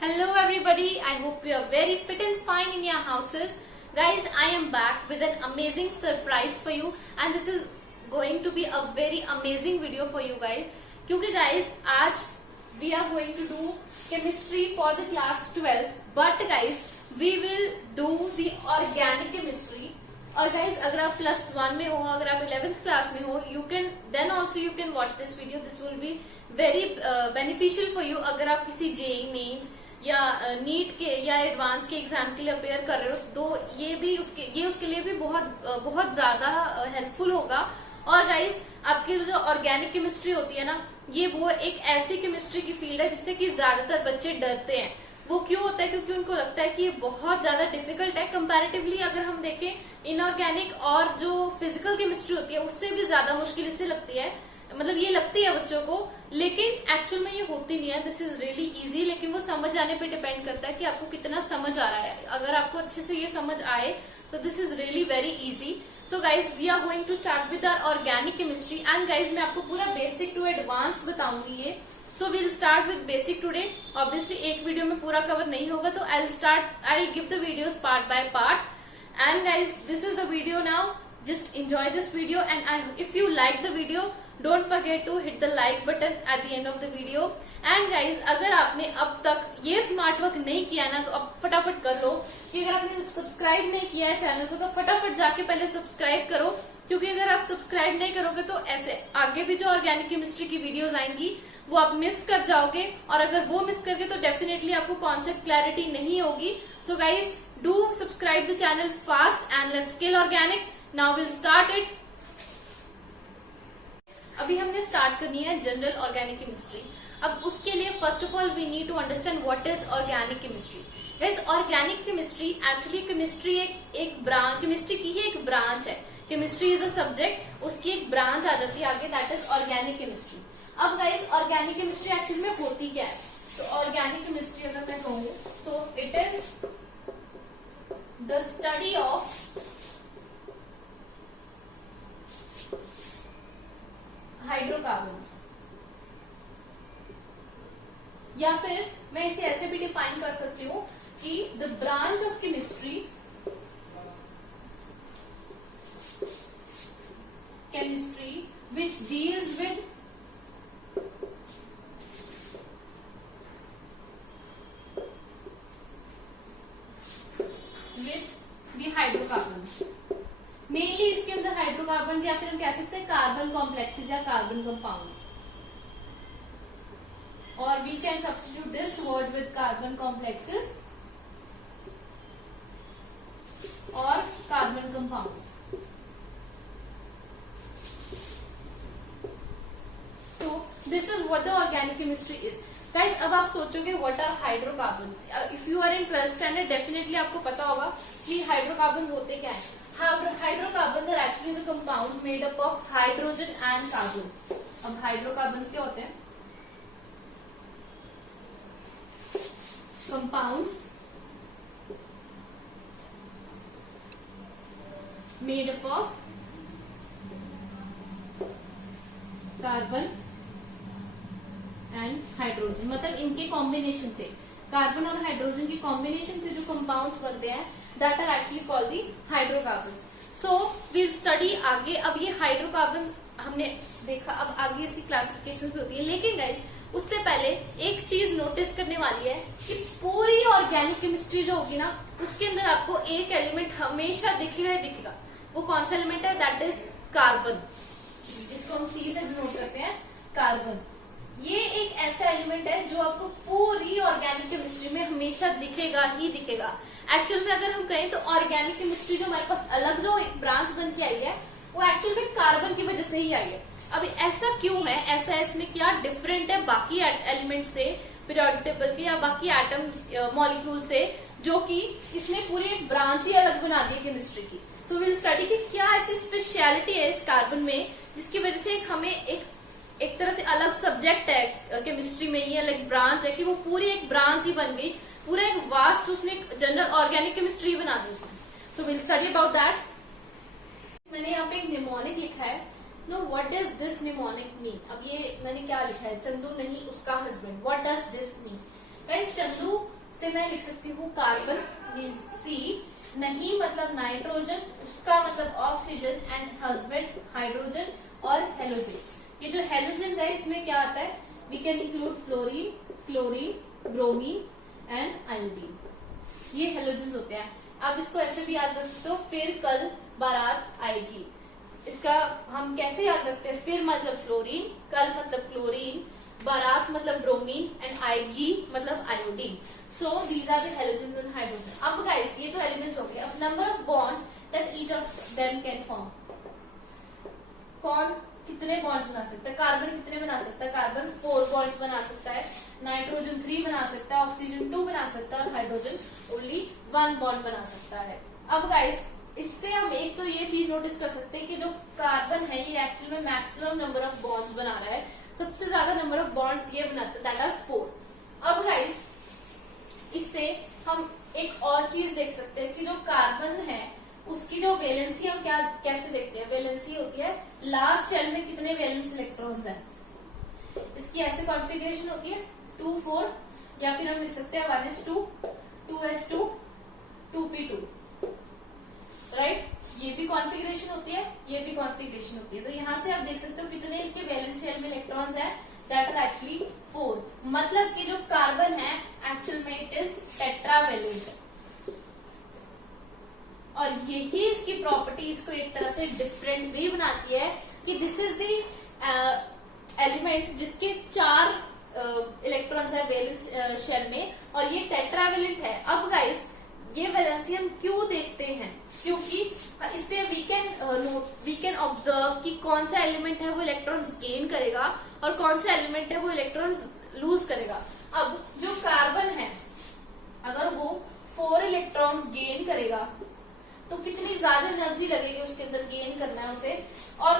Hello everybody, I hope you are very fit and fine in your houses. Guys, I am back with an amazing surprise for you and this is going to be a very amazing video for you guys. क्योंकि guys, आज we are going to do chemistry for the class 12, but guys, we will do the organic chemistry. और guys, अगर आप +1 में हो, अगर आप 11th class में हो, you can then also you can watch this video. This will be very beneficial for you. अगर आप किसी JEE मेंस या नीट के या एडवांस के एग्जाम के लिए अपेयर कर रहे हो तो ये उसके लिए भी बहुत ज्यादा हेल्पफुल होगा। और गाइस, आपकी जो ऑर्गेनिक केमिस्ट्री होती है ना, ये वो एक ऐसी केमिस्ट्री की फील्ड है जिससे कि ज्यादातर बच्चे डरते हैं। वो क्यों होता है? क्योंकि उनको लगता है कि ये बहुत ज्यादा डिफिकल्ट है। कंपैरेटिवली अगर हम देखें इनऑर्गेनिक और जो फिजिकल केमिस्ट्री होती है उससे भी ज्यादा मुश्किल इससे लगती है, मतलब ये लगती है बच्चों को, लेकिन एक्चुअल में ये होती नहीं है। दिस इज रियली इजी, लेकिन वो समझ आने पे डिपेंड करता है कि आपको कितना समझ आ रहा है। अगर आपको अच्छे से ये समझ आए तो this is really very easy. So guys, we are going to start with our organic chemistry and guys मैं आपको पूरा बेसिक टू एडवांस बताऊंगी ये। So we'll start with basic today. Obviously एक वीडियो में पूरा कवर नहीं होगा तो I will give the videos part by part. And guys, this is the video now. Just enjoy this video and if you like the video, don't forget to hit the like button at the end of the video. And guys, अगर आपने अब तक ये smart work नहीं किया ना तो अब फटाफट कर लो। कि अगर आपने सब्सक्राइब नहीं किया है चैनल को तो फटाफट जाके पहले सब्सक्राइब करो, क्योंकि अगर आप सब्सक्राइब नहीं करोगे तो ऐसे आगे भी जो ऑर्गेनिक केमिस्ट्री की वीडियोस आएंगी वो आप मिस कर जाओगे, और अगर वो मिस करके तो डेफिनेटली आपको कॉन्सेप्ट क्लैरिटी नहीं होगी। So guys, do subscribe the channel fast and let's skill organic. Now will start it. अभी हमने स्टार्ट करनी है जनरल ऑर्गेनिक केमिस्ट्री। अब उसके लिए first of all we need to understand what is organic chemistry. Guys, organic chemistry actually chemistry एक branch, chemistry की ही एक ब्रांच है। केमिस्ट्री इज अ सब्जेक्ट, उसकी एक ब्रांच आ जाती है आगे, दैट इज ऑर्गेनिक केमिस्ट्री। अब गाइस, ऑर्गेनिक केमिस्ट्री एक्चुअली में होती क्या है? तो ऑर्गेनिक केमिस्ट्री अगर मैं कहूँ तो it is the study of hydrocarbons, या फिर मैं इसे ऐसे भी डिफाइन कर सकती हूँ कि the branch of chemistry which deals with the hydrocarbons. Mainly इसके अंदर हाइड्रोकार्बन या फिर हम कह सकते हैं कार्बन कॉम्प्लेक्सेस या कार्बन कंपाउंड्स, और we can substitute this word with carbon complexes और carbon compounds. So this is what the organic chemistry is. Guys, अब आप सोचोगे what are hydrocarbons. If you are in 12th standard definitely आपको पता होगा कि hydrocarbons होते क्या है। Hydrocarbons are actually the compounds made up of hydrogen and carbon. अब हाइड्रोकार्बन्स क्या होते हैं? Compounds made up of carbon and hydrogen, मतलब इनके कॉम्बिनेशन से, कार्बन और हाइड्रोजन की कॉम्बिनेशन से जो कंपाउंड्स बनते हैं that are actually called the hydrocarbons. So we'll study आगे। अब ये हाइड्रोकार्बन्स हमने देखा, अब आगे इसकी क्लासिफिकेशन भी होती है, लेकिन गाइस उससे पहले एक चीज नोटिस करने वाली है कि पूरी ऑर्गेनिक केमिस्ट्री जो होगी ना उसके अंदर आपको एक एलिमेंट हमेशा दिखेगा ही दिखेगा। वो कौन सा एलिमेंट है? दैट इज कार्बन, जिसको हम सी से डिनोट करते हैं, कार्बन। ये एक ऐसा एलिमेंट है जो आपको पूरी ऑर्गेनिक केमिस्ट्री में हमेशा दिखेगा ही दिखेगा। एक्चुअल में अगर हम कहें तो ऑर्गेनिक केमिस्ट्री जो हमारे पास अलग जो एक ब्रांच बन के आई है वो एक्चुअल में कार्बन की वजह से ही आई है। अब ऐसा क्यों है? ऐसा है, इसमें क्या डिफरेंट है बाकी एलिमेंट से, पीरियोडिक टेबल के या बाकी एटम मॉलिक्यूल से, जो कि इसने पूरी एक ब्रांच ही अलग बना दी है केमिस्ट्री की। सो विल स्टडी कि क्या ऐसी स्पेशलिटी है इस कार्बन में जिसकी वजह से हमें एक तरह से अलग सब्जेक्ट है केमिस्ट्री में, ये अलग ब्रांच है कि वो पूरी एक ब्रांच ही बन गई, पूरा एक वास्ट उसने जनरल ऑर्गेनिक केमिस्ट्री बना दी उसने। So will study about that. मैंने यहाँ पे एक निमोनिक लिखा है। Know what does this mnemonic mean? अब ये मैंने क्या लिखा है, चंदू नहीं उसका husband, what does this mean? Guys Chandu से मैं लिख सकती हूँ कार्बन मीन्स सी, नहीं मतलब नाइट्रोजन, उसका मतलब ऑक्सीजन, एंड हस्बैंड हाइड्रोजन और हेलोजन। ये जो हेलोजन है इसमें क्या आता है, we can include fluorine, chlorine, bromine and iodine, ये हेलोजन होते हैं। आप इसको ऐसे भी याद रख सकते हो, फिर कल बारात आएगी, इसका हम कैसे याद रखते हैं, फिर मतलब फ्लोरीन, कल मतलब क्लोरीन, बारात मतलब ब्रोमीन एंड आएगी मतलब iodine. So these are the halogen and hydrogen. अब गाइस ये तो एलिमेंट्स हो गए। अब number of bonds that each of them can form, कौन कितने बॉन्ड्स बना सकता है, कार्बन कितने बना सकता है, कार्बन 4 बॉन्ड्स बना सकता है, नाइट्रोजन 3 बना सकता है, ऑक्सीजन 2 बना सकता है और हाइड्रोजन ओनली 1 बॉन्ड बना सकता है। अब गाइस इससे हम एक तो ये चीज नोटिस कर सकते हैं कि जो कार्बन है ये एक्चुअली में मैक्सिमम नंबर ऑफ बॉन्ड्स बना रहा है, सबसे ज्यादा नंबर ऑफ बॉन्ड्स ये बनाता है, दैट आर 4। अब गाइस इससे हम एक और चीज देख सकते हैं कि जो कार्बन है उसकी जो वैलेंसी हम क्या कैसे देखते हैं, वैलेंसी होती है लास्ट शेल में कितने वैलेंस इलेक्ट्रॉन्स हैं, इसकी ऐसे कॉन्फ़िगरेशन होती है 2 4, या फिर हम लिख सकते हैं 1s2 2s2 2p2, राइट। ये भी कॉन्फ़िगरेशन होती है, ये भी कॉन्फ़िगरेशन होती है। तो यहाँ से आप देख सकते हो कितने इसके वैलेंस शेल में इलेक्ट्रॉन्स हैं, दैट आर एक्चुअली 4। मतलब कि जो कार्बन है एक्चुअल में इट इज टेट्रावैलेंट, और यही इसकी प्रॉपर्टी इसको एक तरह से डिफरेंट भी बनाती है कि दिस इज द एलिमेंट जिसके 4 इलेक्ट्रॉन्स है वैलेंस शेल में और ये टेट्रावैलेंट है। अब गाइस ये वैलेंसी हम क्यों देखते हैं, क्योंकि इससे वी कैन ऑब्जर्व कि कौन सा एलिमेंट है वो इलेक्ट्रॉन्स गेन करेगा और कौन सा एलिमेंट है वो इलेक्ट्रॉन्स लूज करेगा। अब जो कार्बन है अगर वो 4 इलेक्ट्रॉन्स गेन करेगा तो कितनी ज्यादा एनर्जी लगेगी उसके अंदर गेन करना है उसे, और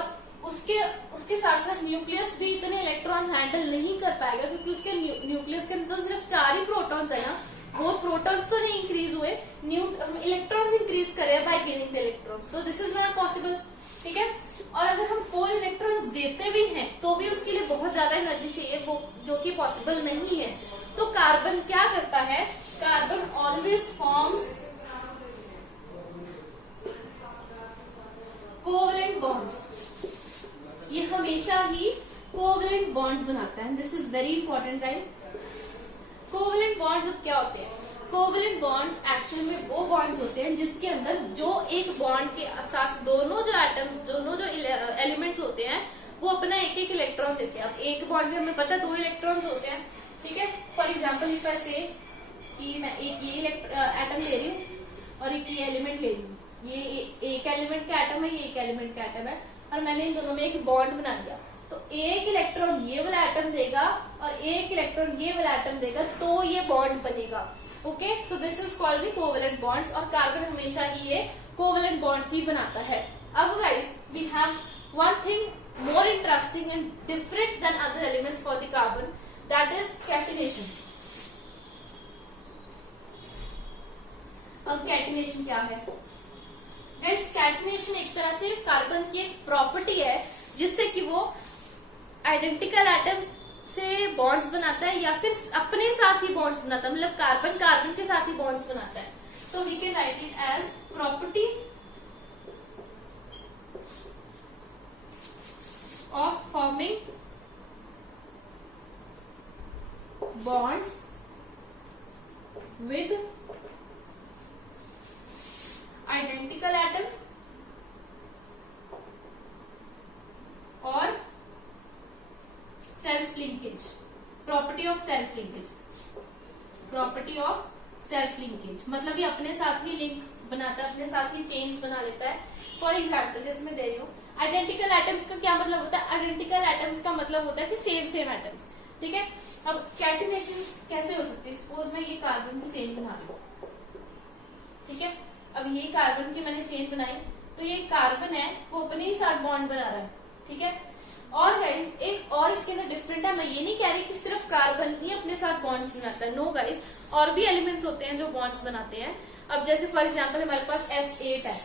उसके साथ साथ न्यूक्लियस भी इतने इलेक्ट्रॉन्स हैंडल नहीं कर पाएगा क्योंकि उसके न्यूक्लियस के अंदर तो सिर्फ 4 ही प्रोटॉन्स है ना, वो प्रोटॉन्स तो नहीं इंक्रीज हुए, इलेक्ट्रॉन्स इंक्रीज करे बाय गेनिंग द इलेक्ट्रॉन्स, तो दिस इज नॉट पॉसिबल, ठीक है। और अगर हम 4 इलेक्ट्रॉन्स देते भी हैं तो भी उसके लिए बहुत ज्यादा एनर्जी चाहिए, वो जो कि पॉसिबल नहीं है। तो कार्बन क्या करता है, carbon always forms covalent bonds, ये हमेशा ही कोवलेंट बॉन्ड्स बनाता है। This is very important guys. Covalent bonds क्या होते हैं, कोवलेंट बॉन्ड्स एक्चुअल में वो बॉन्ड्स होते हैं जिसके अंदर जो एक बॉन्ड के साथ दोनों जो एटम्स, दोनों जो एलिमेंट्स होते हैं वो अपना एक एक इलेक्ट्रॉन देते हैं। अब एक बॉन्ड में हमें पता है 2 इलेक्ट्रॉन्स होते हैं, ठीक है। फॉर एग्जाम्पल इफ आई से कि मैं एक ये एटम ले रही हूँ और एक ये एलिमेंट ले रही हूँ, ये एक एलिमेंट का एटम है, ये एक एलिमेंट का एटम है, और मैंने इन दोनों में एक बॉन्ड बना दिया, तो एक इलेक्ट्रॉन ये वाला एटम देगा और एक इलेक्ट्रॉन ये वाला एटम देगा, तो ये बॉन्ड बनेगा। Okay, so this is called the covalent bonds, और कार्बन हमेशा ही ये कोवलेंट बॉन्ड्स ही बनाता है। अब guys we have one thing more interesting and different than other elements for the carbon, that is catenation. अब कैटिनेशन क्या है गाइस, कैटिनेशन एक तरह से कार्बन की एक प्रॉपर्टी है जिससे कि वो आइडेंटिकल एटम्स से बॉन्ड्स बनाता है या फिर अपने साथ ही बॉन्ड्स बनाता है, मतलब कार्बन कार्बन के साथ ही बॉन्ड्स बनाता है। So we can write it as property of forming bonds with identical atoms और self linkage, property of self linkage, property of self linkage मतलब ये अपने साथ ही लिंक्स बनाता है, अपने साथ ही चेन्स बना लेता है। फॉर एग्जाम्पल जैसे मैं दे रही हूँ, आइडेंटिकल एटम्स का क्या मतलब होता है, आइडेंटिकल एटम्स का मतलब होता है कि सेम एटम्स, ठीक है। अब कैटिनेशन कैसे हो सकती है, सपोज मैं ये कार्बन की चेन बना रही हूँ, ठीक है। अब ये कार्बन की मैंने चेन बनाई, तो ये कार्बन है वो अपने ही साथ बॉन्ड बना रहा है, ठीक है। और गाइस एक और इसके अंदर डिफरेंट है, मैं ये नहीं कह रही कि सिर्फ कार्बन ही अपने साथ बॉन्ड्स बनाता है, नो गाइस, और भी एलिमेंट्स होते हैं जो बॉन्ड्स बनाते हैं। अब जैसे फॉर एग्जांपल हमारे पास S8 है,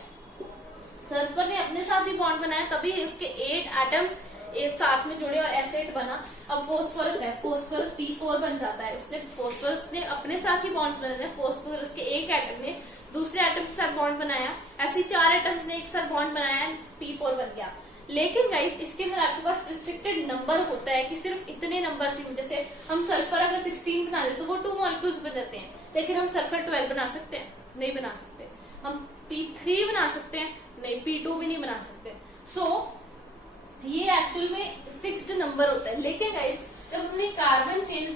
सल्फर ने अपने साथ साथ ही बॉन्ड बनाया, तभी उसके 8 एटम्स एक साथ में जुड़े और एसिड बना। अब फोस्फोरस है, फोस्फोरस P4 बन जाता है, उसने फोस्फोरस ने अपने साथ ही बॉन्ड बनाए, फोस्फोरस के एक एटम ने दूसरे एटम के साथ बॉन्ड बनाया, ऐसे 4 एटम्स ने एक साथ बॉन्ड बनाया, P4 बन गया। लेकिन गाइस इसके अंदर आपके पास रिस्ट्रिक्टेड नंबर होता है कि सिर्फ इतने नंबर ही, जैसे हम सल्फर अगर 16 बना रहे तो वो 2 मॉलिक्यूल्स बन जाते हैं, लेकिन हम सल्फर 12 बना सकते हैं? नहीं बना सकते। हम P3 बना सकते हैं? नहीं, P2 भी नहीं बना सकते। सो ये एक्चुअल में फिक्स्ड नंबर होता है। लेकिन गाइस जब हमने कार्बन चेन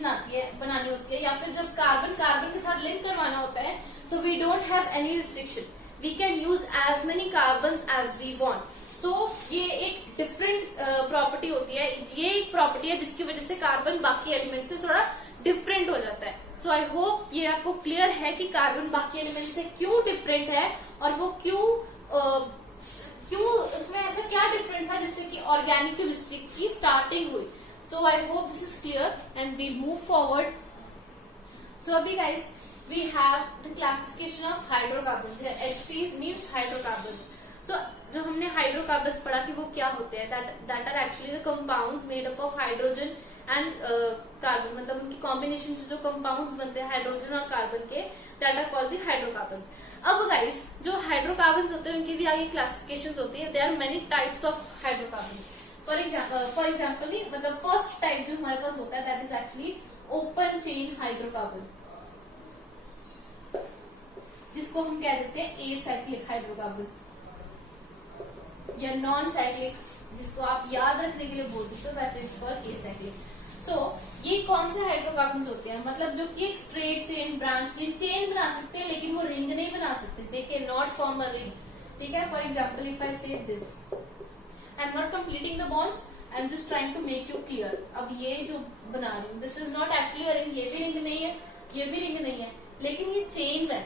बनानी होती है या फिर जब कार्बन कार्बन के साथ लिंक करवाना होता है, तो we don't have any restriction, we can use as many carbon as we want. So ये एक डिफरेंट प्रॉपर्टी होती है, ये एक प्रॉपर्टी है जिसकी वजह से कार्बन बाकी एलिमेंट से थोड़ा डिफरेंट हो जाता है। सो आई होप ये आपको क्लियर है कि कार्बन बाकी एलिमेंट से क्यों डिफरेंट है और वो क्यों उसमें ऐसा क्या डिफरेंट था जिससे कि ऑर्गेनिक केमिस्ट्री की स्टार्टिंग हुई। So I hope this is clear and we'll move forward. So अभी guys we have the classification of hydrocarbons. HCs means hydrocarbons. So जो हमने हाइड्रोकार्बन्स पढ़ा कि वो क्या होते हैं, that are actually the compounds made up of hydrogen and carbon, मतलब उनकी कॉम्बिनेशन से जो कंपाउंड्स बनते हैं हाइड्रोजन और कार्बन के, that are called the hydrocarbons. अब गाइस जो हाइड्रोकार्बन्स होते हैं उनकी भी आगे क्लासिफिकेशंस होती है। There are many types of hydrocarbons. For example मतलब फर्स्ट टाइप जो हमारे पास होता है that is actually open chain hydrocarbon, जिसको हम कह देते हैं एसाइक्लिक हाइड्रोकार्बन या नॉन साइक्लिक, जिसको आप याद रखने के लिए बोल सकते हो, वैसे इट्स कॉल्ड एसाइक्लिक। सो ये कौन से हाइड्रोकार्बन्स होते हैं, मतलब जो कि एक स्ट्रेट चेन, ब्रांच चेन बना सकते हैं लेकिन वो रिंग नहीं बना सकते, they can not form a ring. ठीक है, for example if I say this, I am not completing the bonds, I am just trying to make you clear. अब ये जो बना रही हूँ, this is not actually a ring, ये भी रिंग नहीं है, ये भी रिंग नहीं है, लेकिन ये चेन्स है।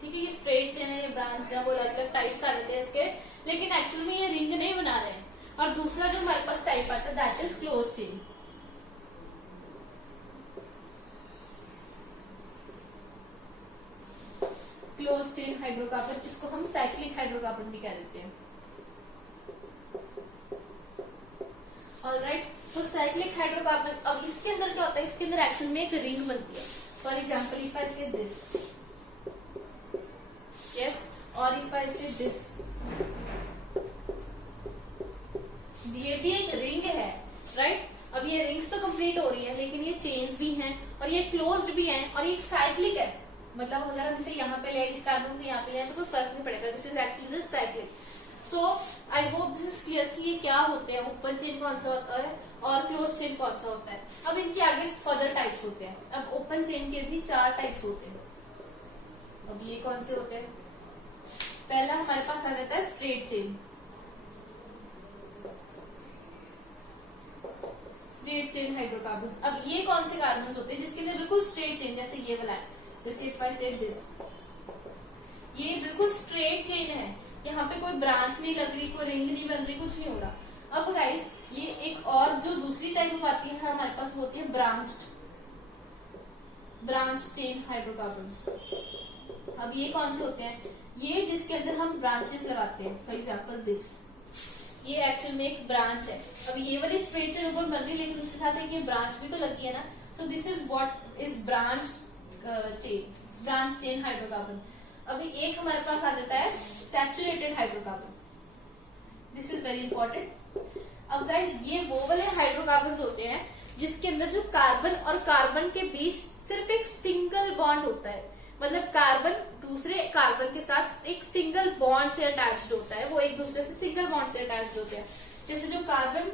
ठीक है, ये स्ट्रेट चेन है, ये ब्रांच है, वो अलग अलग टाइप्स आ रहे थे इसके, लेकिन एक्चुअली में ये रिंग नहीं बना रहे हैं। और दूसरा जो हमारे पास टाइप आता है that is close chain. Close chain hydrocarbon, इसको हम साइक्लिक हाइड्रोकार्बन भी कह देते हैं। ऑलराइट, तो साइक्लिक हाइड्रोकार्बन, अब इसके अंदर क्या होता है, इसके अंदर एक्चुअल में एक रिंग बनती है। For example if I say this, yes, और इफ आई से दिस, ये भी एक रिंग है, राइट। अब ये रिंग्स तो कंप्लीट हो रही है, लेकिन ये चेन्स भी हैं और ये क्लोज्ड भी हैं और ये साइक्लिक है, मतलब अगर हम इसे यहाँ पे ले, इस कार्बन को यहाँ पे ले तो कोई फर्क नहीं पड़ेगा। This is actually this cyclic. So I hope this is clear कि ये क्या होते हैं, ओपन चेन कौन सा होता है और क्लोज चेन कौन सा होता है। अब इनके आगे फर्दर टाइप्स होते हैं। अब ओपन चेन के भी 4 टाइप्स होते हैं। अब ये कौन से होते हैं, पहला हमारे पास आ जाता है straight chain. Straight chain hydrocarbons. अब ये कौन से कार्बन होते हैं जिसके लिए बिल्कुल स्ट्रेट चेन, जैसे ये वाला है, जैसे इफ आई से दिस, ये बिल्कुल स्ट्रेट चेन है, यहाँ पे कोई ब्रांच नहीं लग रही, कोई रिंग नहीं बन रही, कुछ नहीं हो रहा। अब गाइस ये एक और जो दूसरी टाइप आती है हमारे पास, वो होती है ब्रांच चेन हाइड्रोकार्बन्स। अब ये कौन से होते हैं, ये जिसके अंदर हम ब्रांचेस लगाते हैं। फॉर एग्जाम्पल दिस, ये एक्चुअल में एक ब्रांच है। अब ये वाली स्ट्रेट चेन ऊपर बन रही है, लेकिन उसके साथ एक ये ब्रांच भी तो लगी है ना। सो this is what is branch chain hydrocarbon. अभी एक हमारे पास आ जाता है saturated hydrocarbon. This is very important. अब गाइस ये वो वाले हाइड्रोकार्बन होते हैं जिसके अंदर जो कार्बन और कार्बन के बीच सिर्फ एक सिंगल बॉन्ड होता है, मतलब कार्बन दूसरे कार्बन के साथ एक सिंगल बॉन्ड से अटैच्ड होता है, वो एक दूसरे से सिंगल बॉन्ड से अटैच्ड होते हैं। जैसे जो कार्बन,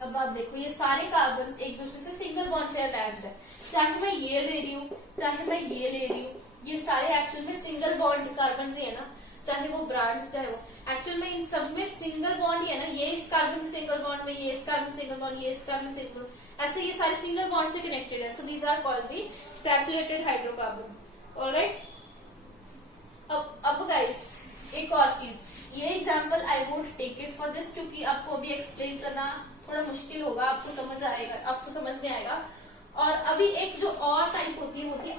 अब आप देखो ये सारे कार्बन एक दूसरे से सिंगल बॉन्ड से अटैच्ड है, चाहे मैं ये ले रही हूँ चाहे मैं ये ले रही हूँ, ये सारे एक्चुअल में सिंगल बॉन्ड कार्बन से है ना, चाहे वो ब्रांच चाहे वो, एक्चुअल में इन सब में सिंगल बॉन्ड ही है ना। ये इस कार्बन से सिंगल बॉन्ड में, ये इस कार्बन से सिंगल बॉन्ड, ये इस कार्बन से सिंगल, ऐसे ये सारे सिंगल बॉन्ड से कनेक्टेड है। So these are called the saturated hydrocarbons. Alright, अब गाइस एक और चीज, ये example I won't take it for this, क्योंकि आपको अभी एक्सप्लेन करना थोड़ा मुश्किल होगा, आपको समझ में आएगा। और अभी एक जो और टाइप होती है वो होती है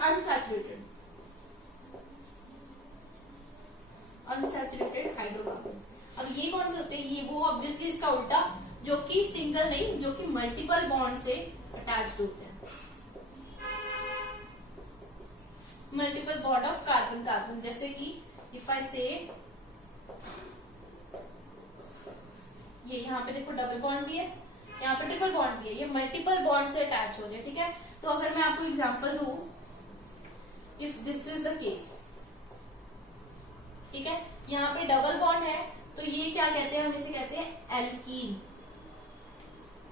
अनसैचुरेटेड हाइड्रोकार्बन। ये कौन से होते हैं, ये वो ऑब्वियसली इसका उल्टा, जो कि सिंगल नहीं, जो कि मल्टीपल बॉन्ड से अटैच्ड होते हैं, multiple bond of carbon carbon. जैसे कि इफ आई से ये यहाँ पे देखो डबल बॉन्ड भी है, यहाँ पे ट्रिपल बॉन्ड भी है, ये मल्टीपल बॉन्ड से अटैच हो जाए, ठीक है। तो अगर मैं आपको एग्जांपल दूं, if this is the case, ठीक है, यहाँ पे डबल बॉन्ड है, तो ये क्या कहते हैं, हम इसे कहते हैं एल्कीन,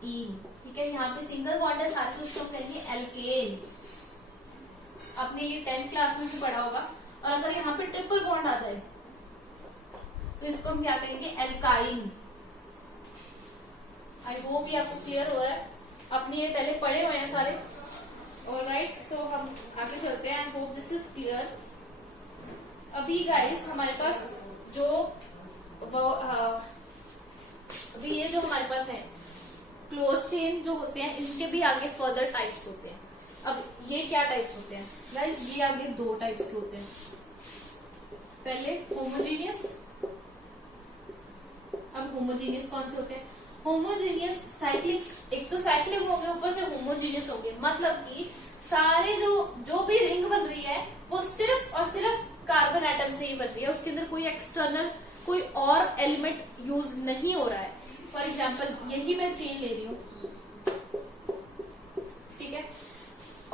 ईन, ठीक है। यहाँ पे सिंगल बॉन्ड है, साथ ही उसको हम कहेंगे एल्केन। आपने ये 10th क्लास में भी पढ़ा होगा। और अगर यहाँ पे ट्रिपल बॉन्ड आ जाए तो इसको हम क्या कहेंगे, एल्काइन। आई होप ये आपको क्लियर हो रहा है, आपने ये पहले पढ़े हुए हैं सारे। ऑलराइट, सो हम आगे चलते हैं। आई होप दिस इज क्लियर। अभी गाइस हमारे पास जो अभी ये जो हमारे पास है क्लोज चेन जो होते हैं, इनके भी आगे फर्दर टाइप्स होते हैं। अब ये क्या टाइप्स होते हैं गाइस, ये आगे दो टाइप्स के होते हैं। पहले होमोजीनियस। अब होमोजीनियस कौन से होते हैं, होमोजीनियस साइक्लिक, एक तो साइक्लिक हो गए, ऊपर से होमोजीनियस हो गए, मतलब कि सारे जो भी रिंग बन रही है वो सिर्फ और सिर्फ कार्बन एटम से ही बन रही है, उसके अंदर कोई एक्सटर्नल कोई और एलिमेंट यूज नहीं हो रहा है। फॉर एग्जाम्पल यही मैं चेन ले रही हूँ, ठीक है,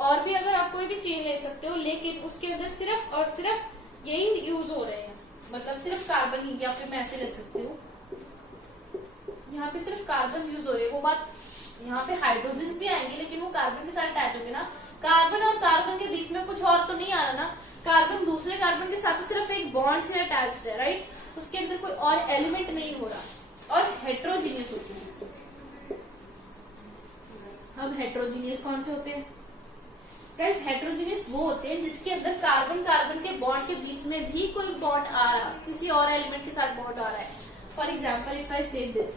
और भी अगर आप कोई भी चेन ले सकते हो, लेकिन उसके अंदर सिर्फ और सिर्फ यही यूज हो रहे हैं, मतलब सिर्फ कार्बन ही, या फिर मैं ऐसे लिख सकती हूँ, यहाँ पे सिर्फ कार्बन यूज हो रहे हैं। वो बात, यहाँ पे हाइड्रोजन भी आएंगे लेकिन वो कार्बन के साथ अटैच होंगे ना, कार्बन और कार्बन के बीच में कुछ और तो नहीं आ रहा ना, कार्बन दूसरे कार्बन के साथ सिर्फ एक बॉन्ड से अटैच्ड है, राइट, उसके अंदर कोई और एलिमेंट नहीं हो रहा, और हेट्रोजीनियस होती है। अब हेट्रोजीनियस कौन से होते हैं गाइस, हेट्रोजीनियस वो होते हैं जिसके अंदर कार्बन कार्बन के बॉन्ड के बीच में भी कोई बॉन्ड आ रहा, किसी और एलिमेंट के साथ बॉन्ड आ रहा है। For example if I say this,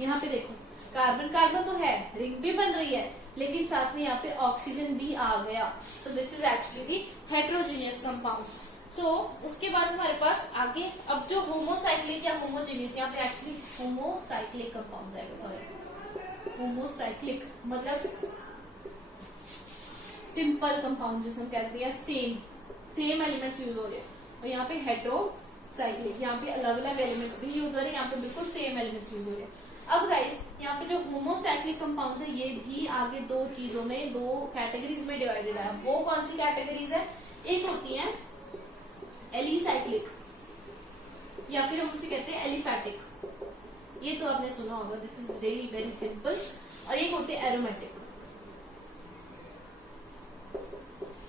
यहाँ पे देखो कार्बन कार्बन तो है, रिंग भी बन रही है, लेकिन साथ में यहाँ पे ऑक्सीजन भी आ गया, तो this is actually the heterogeneous compounds. So उसके बाद हमारे पास आगे अब जो होमोसाइक्लिक या होमोजीनियस, यहाँ पे एक्चुअली होमोसाइक्लिक कंपाउंड आएगा, सॉरी, होमोसाइक्लिक मतलब सिंपल कंपाउंड जिसे हम कहते हैं, सेम एलिमेंट्स यूज हो रहे हैं। और यहाँ पे हेट्रोसाइक्लिक, यहाँ पे अलग अलग एलिमेंट्स भी यूज हो रहे हैं, यहाँ पे बिल्कुल सेम एलिमेंट्स यूज हो रहे हैं। अब गाइस यहाँ पे जो होमोसाइक्लिक कंपाउंड्स है, ये भी आगे दो चीजों में, दो कैटेगरीज में डिवाइडेड है। वो कौन सी कैटेगरीज है, एक होती है एलिसाइक्लिक, या फिर हम उसे कहते हैं एलिफैटिक, ये तो आपने सुना होगा, this is really very simple. और एक होते हैं एरोमेटिक,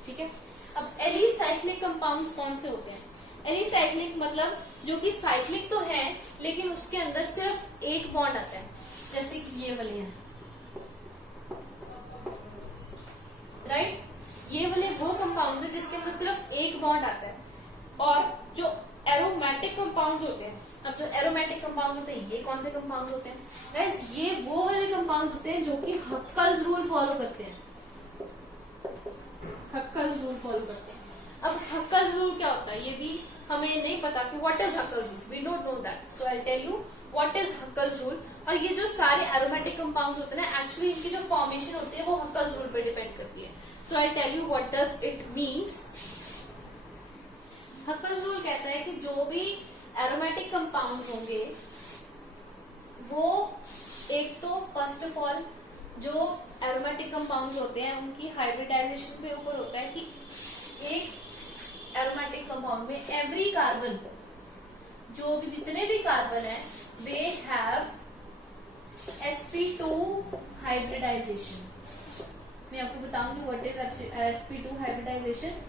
ठीक है। अब एलिसाइक्लिक कंपाउंड्स कौन से होते हैं, एलिसाइक्लिक मतलब जो कि साइक्लिक तो है लेकिन उसके अंदर सिर्फ एक बॉन्ड आता है, जैसे कि ये वाले हैं, राइट, ये वाले वो कंपाउंड्स है जिसके अंदर सिर्फ एक बॉन्ड आता है। और जो एरोमेटिक कंपाउंड्स होते हैं, अब जो एरोमेटिक कंपाउंड्स होते हैं, ये कौन से कंपाउंड्स होते हैं गाइस, ये वो वाले कंपाउंड्स होते हैं जो कि हक्कल्स रूल फॉलो करते हैं, हक्कल्स रूल फॉलो करते हैं। अब हक्कल्स रूल क्या होता है, ये भी हमें नहीं पता कि what is Huckel's rule, we don't know that, so I tell you what is Huckel's rule. और ये जो सारे एरोमेटिक कंपाउंड्स होते हैं ना, एक्चुअली इनकी जो फॉर्मेशन होती है वो हक्कल्स रूल पे डिपेंड करती है। So I tell you what does it means. Huckel's rule कहता है कि जो भी एरोमेटिक कंपाउंड होंगे वो एक तो फर्स्ट ऑफ ऑल जो एरोमेटिक कंपाउंड्स होते हैं उनकी हाइब्रिडाइजेशन पे ऊपर होता है कि एक एरोमेटिक कंपाउंड में एवरी कार्बन, जो भी जितने भी कार्बन है, दे हैव sp2 हाइब्रिडाइजेशन। मैं आपको बताऊंगी व्हाट इज sp2 हाइब्रिडाइजेशन,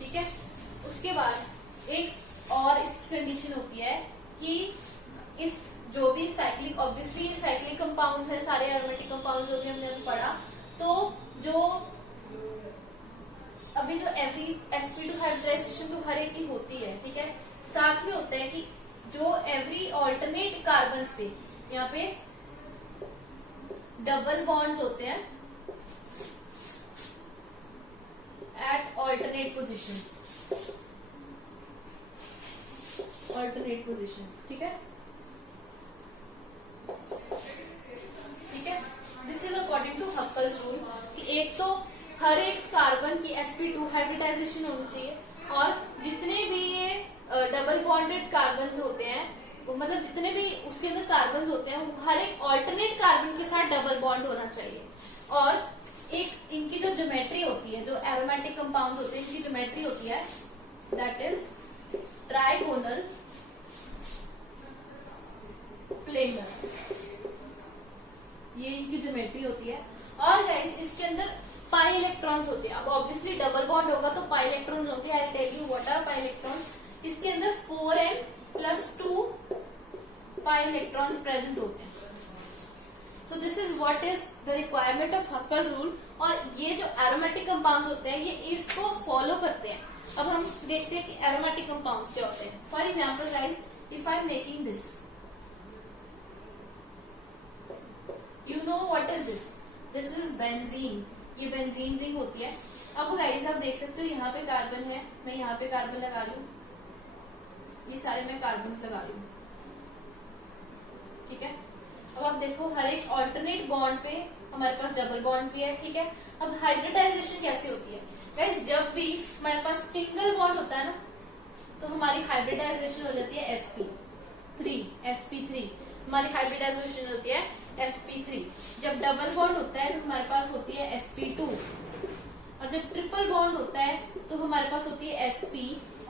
ठीक है। उसके बाद एक और इसकी कंडीशन होती है कि इस जो भी साइक्लिक, ऑब्वियसली साइक्लिक कंपाउंड्स है, सारे एरोमेटिक कंपाउंड्स जो भी हमने अभी पढ़ा, तो जो अभी जो एवरी sp2 हाइब्रिडाइजेशन तो हर एक की होती है, ठीक है। साथ में होता है कि जो एवरी ऑल्टरनेट कार्बन पे, यहाँ पे डबल बॉन्ड्स होते हैं at alternate positions, alternate positions, ठीक है, ठीक है। This is according to Huckel's rule कि एक तो हर एक कार्बन की sp2 हाइब्रिडाइजेशन होनी चाहिए, और जितने भी ये डबल बॉन्डेड कार्बन होते हैं, मतलब जितने भी उसके अंदर कार्बन होते हैं, हर एक ऑल्टरनेट कार्बन के साथ डबल बॉन्ड होना चाहिए। और एक इनकी जो ज्योमेट्री होती है, जो एरोमेटिक कंपाउंड्स होते हैं, इनकी ज्योमेट्री होती है दैट इज ट्राइगोनल प्लेनर, ये इनकी ज्योमेट्री होती है। और गाइस इसके अंदर पाई इलेक्ट्रॉन्स होते हैं। अब ऑब्वियसली डबल बॉन्ड होगा तो पाई इलेक्ट्रॉन्स होंगे। I tell you what are pi electrons. इसके अंदर 4n+2 पाई इलेक्ट्रॉन्स प्रेजेंट होते हैं। So this is what is the requirement of Huckel rule. और ये जो एरोमेटिक कंपाउंड्स होते हैं ये इसको फॉलो करते हैं। अब हम देखते हैं कि एरोमेटिक कंपाउंड्स क्या होते हैं। For example guys, if I am making this, you know what is this, this is benzene. ये बेंजीन रिंग होती है। अब गाइस आप देख सकते हो यहाँ पे कार्बन है, मैं यहाँ पे कार्बन लगा रही हूँ, ये सारे मैं कार्बन लगा रही हूँ, ठीक है। अब आप देखो हर एक ऑल्टरनेट बॉन्ड पे हमारे पास डबल बॉन्ड भी है, ठीक है। अब हाइब्रिडाइजेशन कैसे होती है गाइस, जब भी हमारे पास सिंगल बॉन्ड होता है ना, तो हमारी हाइब्रिडाइजेशन हो जाती है sp3 हमारी हाइब्रिडाइजेशन होती है sp3। जब डबल बॉन्ड होता है तो हमारे पास होती है sp2, और जब ट्रिपल बॉन्ड होता है तो हमारे पास होती है sp।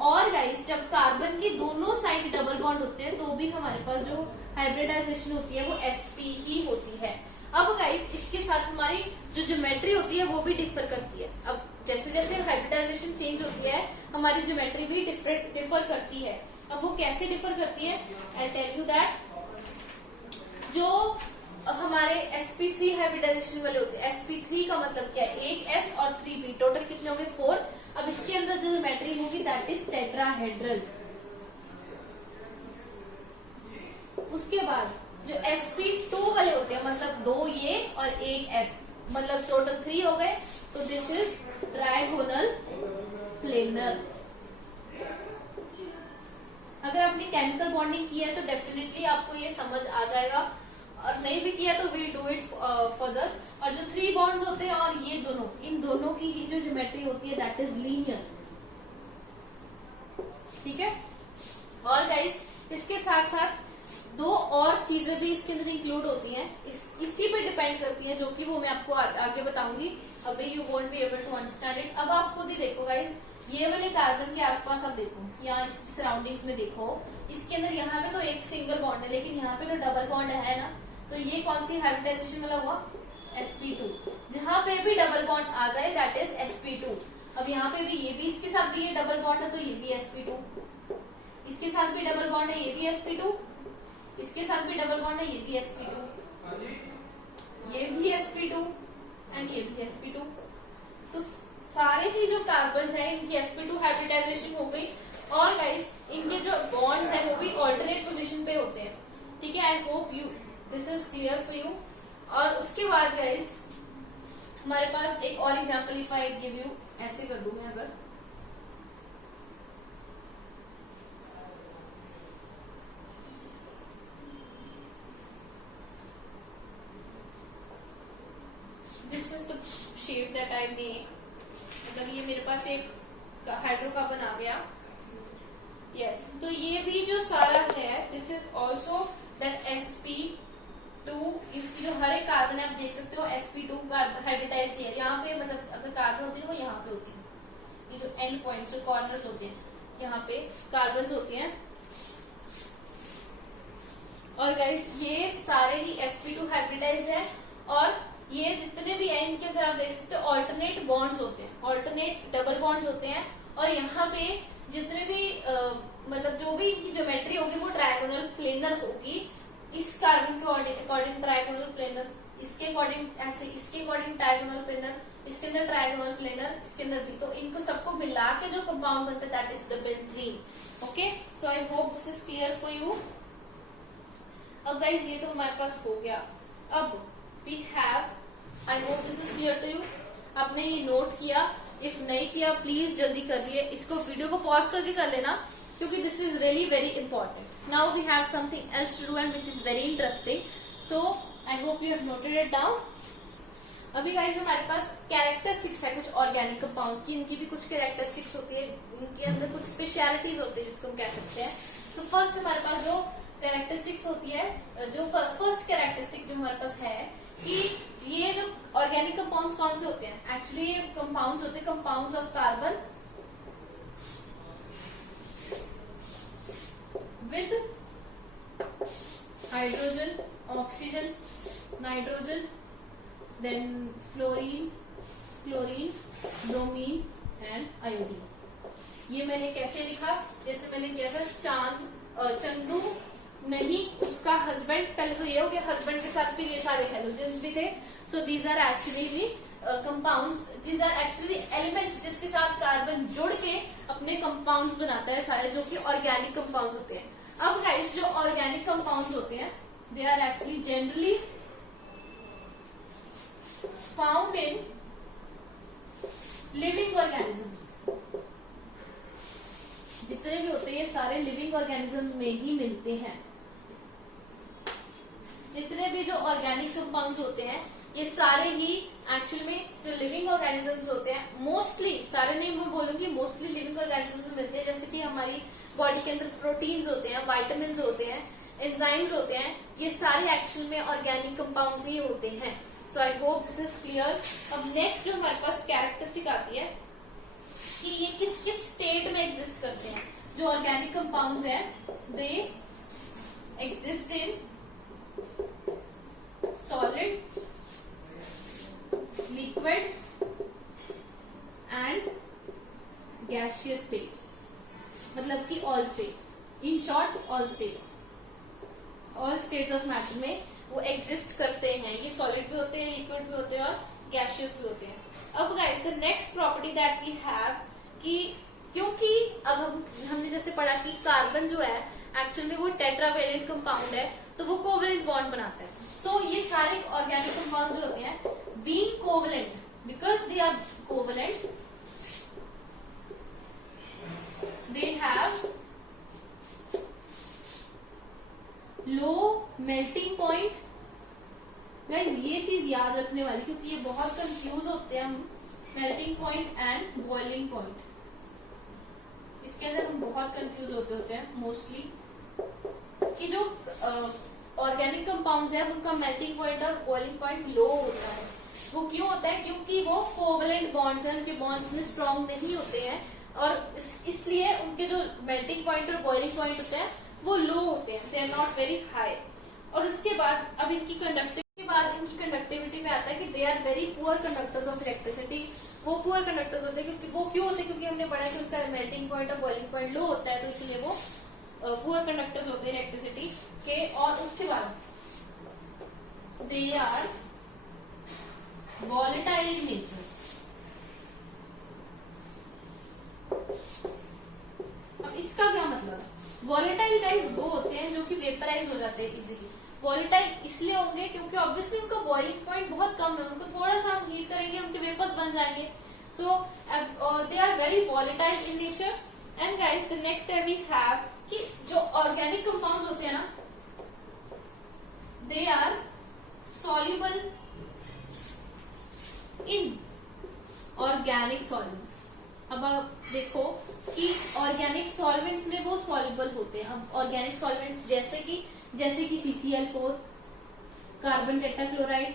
और गाइस जब कार्बन के दोनों साइड डबल बॉन्ड होते हैं तो भी हमारे पास जो हाइब्रिडाइजेशन होती है वो sp ही होती है। अब गाइस इसके साथ हमारी जो ज्योमेट्री होती है वो भी डिफर करती है। अब जैसे जैसे हाइब्रिडाइजेशन चेंज होती है हमारी ज्योमेट्री भी डिफर करती है। अब वो कैसे डिफर करती है, आई टेल यू दैट। जो हमारे sp3 हाइब्रिडाइजेशन वाले होते हैं, sp3 का मतलब क्या है, एक s और 3p, टोटल कितने होंगे 4। अब इसके अंदर जो ज्योमेट्री होगी दैट इज टेट्राहेड्रल। उसके बाद जो sp2 वाले होते हैं, मतलब 2 ये और एक s, मतलब टोटल 3 हो गए, तो दिस इज ट्राइगोनल प्लेनर। अगर आपने केमिकल बॉन्डिंग किया है तो डेफिनेटली आपको ये समझ आ जाएगा, और नहीं भी किया तो वी डू इट फर्दर। और जो 3 बॉन्ड्स होते हैं और ये दोनों, इन दोनों की ही जो ज्योमेट्री होती है दैट इज लीनियर, ठीक है। और गाइस इसके साथ साथ 2 और चीजें भी इसके अंदर इंक्लूड होती हैं, इसी पे डिपेंड करती हैं, जो कि वो मैं आपको आगे बताऊंगी। अभी you won't be able to understand it. अब आप खुद ही देखो गाइस, ये वाले कार्बन के आसपास आप देखो, यहाँ इस सराउंडिंग्स में देखो, इसके अंदर यहाँ पे तो एक सिंगल बॉन्ड है, लेकिन यहाँ पे तो डबल बॉन्ड है ना, तो ये कौन सी हाइब्रिडाइजेशन वाला हुआ, sp2। जहां पे भी डबल बॉन्ड आ जाए दैट इज sp2। अब यहाँ पे भी ये भी, इसके साथ भी ये डबल बॉन्ड है तो ये भी sp2, इसके साथ भी डबल बॉन्ड है ये भी sp2, इसके साथ भी डबल बॉन्ड है ये भी sp2, ये भी sp2 एंड ये भी sp2। तो सारे ही जो कार्बन्स हैं इनकी sp2 हाइब्रिडाइजेशन हो गई। और गाइस इनके जो बॉन्ड्स हैं वो भी ऑल्टरनेट पोजीशन पे होते हैं, ठीक है। आई hope you this is clear for you. और उसके बाद गाइस हमारे पास एक और example, if I give you, ऐसे कर दूं मैं, अगर this is the shape that I make, मतलब ये मेरे पास एक हाइड्रोकार्बन आ गया, यस। तो ये भी जो सारा है this is also that sp2, इसकी जो हर एक कार्बन है आप देख सकते हो sp2 हाइब्रिडाइज है। यहाँ पे मतलब अगर कार्बन होती है वो यहाँ पे होती है, ये जो एंड पॉइंट्स, जो कॉर्नर्स होते हैं, यहाँ पे कार्बन होते हैं। और गाइस ये सारे ही sp2 हाइब्रिडाइज है। और ये जितने भी है इनके अंदर आप देख सकते हो ऑल्टरनेट बॉन्ड्स होते हैं, ऑल्टरनेट डबल बॉन्ड्स होते हैं। और यहाँ पे जितने भी मतलब जो भी इनकी ज्योमेट्री होगी वो ट्रायंगुलर प्लेनर होगी। इस कार्बन के अकॉर्डिंग ट्रायंगुलर प्लेनर, इसके अकॉर्डिंग ऐसे, इसके अकॉर्डिंग ट्रायंगुलर प्लेनर, इसके अंदर ट्रायंगुलर प्लेनर, इसके अंदर भी। तो इनको सबको मिला के जो कंपाउंड बनता है that is the benzene. Okay, so I hope this is clear for you. अब गाइस ये तो हमारे पास हो गया। अब we have, I hope this is clear to you. आपने ये नोट किया इफ नहीं किया प्लीज जल्दी करिए, इसको वीडियो को पॉज करके कर लेना क्योंकि this is really very important. Now we have something else to do and which is very interesting. So I hope you have noted it down. अभी गाइस हमारे पास कैरेक्टरिस्टिक्स है कुछ ऑर्गेनिक कंपाउंड्स की. इनकी भी कुछ कैरेक्टरिस्टिक्स होती है, इनके अंदर कुछ स्पेशलिटीज होती है जिसको हम कह सकते हैं. तो फर्स्ट हमारे पास जो कैरेक्टरिस्टिक्स होती है, जो फर्स्ट कैरेक्टरिस्टिक जो हमारे पास है कि ये जो ऑर्गेनिक कंपाउंड्स कौन से होते हैं. एक्चुअली ये कंपाउंड्स होते हैं compounds of carbon with hydrogen, oxygen, nitrogen, then fluorine, chlorine, bromine and iodine. ये मैंने कैसे लिखा, जैसे मैंने किया था चंदू नहीं उसका हस्बैंड. पहले तो ये हो गया हस्बैंड के साथ, फिर ये सारे हेलोजेंस भी थे. So these are actually the compounds, these are actually elements जिसके साथ कार्बन जुड़ के अपने कंपाउंड्स बनाता है सारे, जो कि ऑर्गेनिक कंपाउंड्स होते हैं. अब गाइस जो ऑर्गेनिक कंपाउंड्स होते हैं they are actually generally found in living organisms. जितने भी होते हैं ये सारे लिविंग ऑर्गेनिज्म में ही मिलते हैं. जितने भी जो ऑर्गेनिक कंपाउंड्स होते हैं ये सारे ही एक्चुअल में जो लिविंग ऑर्गेनिजम्स होते हैं, मोस्टली सारे नहीं मैं बोलूंगी, मोस्टली लिविंग ऑर्गेनिजम्स में मिलते हैं. जैसे कि हमारी बॉडी के अंदर प्रोटीन्स होते हैं, वाइटामिन होते हैं, एंजाइम्स होते हैं, ये सारे एक्चुअल में ऑर्गेनिक कंपाउंड्स ही होते हैं. So I hope this is clear. अब नेक्स्ट जो हमारे पास कैरेक्टरिस्टिक आती है कि ये किस किस स्टेट में एग्जिस्ट करते हैं. जो ऑर्गेनिक कंपाउंड्स हैं they exist in solid, liquid and gaseous state. मतलब कि all states, in short all states, all states of matter में वो एग्जिस्ट करते हैं. ये सॉलिड भी होते हैं, लिक्विड भी होते हैं और गैसियस भी होते हैं. अब guys the next property that we have कि क्योंकि अब हमने जैसे पढ़ा कि कार्बन जो है एक्चुअल में वो टेट्रावेलेंट कंपाउंड है, तो वो कोवेलेंट बॉन्ड बनाता है. सो ये सारे ऑर्गेनिक कंपाउंड जो होते हैं being covalent, because they are covalent they have low melting point. Guys ये चीज याद रखने वाली क्योंकि ये बहुत कंफ्यूज होते हैं हम. Melting point and boiling point, इसके अंदर हम बहुत कंफ्यूज होते हैं मोस्टली कि जो ऑर्गेनिक कंपाउंड्स हैं उनका मेल्टिंग पॉइंट और बॉइलिंग पॉइंट लो होता है. वो क्यों होता है? क्योंकि वो कोवेलेंट बॉन्ड्स हैं, उनके बॉन्ड्स इतने स्ट्रॉन्ग नहीं होते हैं और इसलिए उनके जो मेल्टिंग पॉइंट और बॉइलिंग पॉइंट होते हैं वो लो होते हैं, they are not very high. और उसके बाद अब इनकी कंडक्टिविटी में आता है कि they are very poor conductors of electricity. वो पुअर कंडक्टर्स होते हैं क्योंकि वो क्यों होते हैं? क्योंकि हमने पढ़ा कि उनका मेल्टिंग पॉइंट और बॉइलिंग पॉइंट लो होता है, तो इसलिए वो पुअर कंडक्टर्स होते हैं इलेक्ट्रिसिटी के. और उसके बाद they are volatile in nature. अब इसका क्या मतलब? वॉलेटाइल गाइस वो होते हैं जो कि वेपराइज हो जाते हैं इजीली. वॉलेटाइल इसलिए होंगे क्योंकि ऑब्वियसली उनका बॉइलिंग पॉइंट बहुत कम है, उनको थोड़ा सा हम हीट करेंगे उनके वेपर्स बन जाएंगे. So they are very volatile in nature. And guys the next we have कि जो ऑर्गेनिक कंपाउंड्स होते हैं ना they are soluble in organic solvents. अब आप देखो कि ऑर्गेनिक सॉल्वेंट्स में वो सॉल्युबल होते हैं. अब ऑर्गेनिक सॉल्वेंट्स जैसे कि CCl4, कार्बन टेट्राक्लोराइड,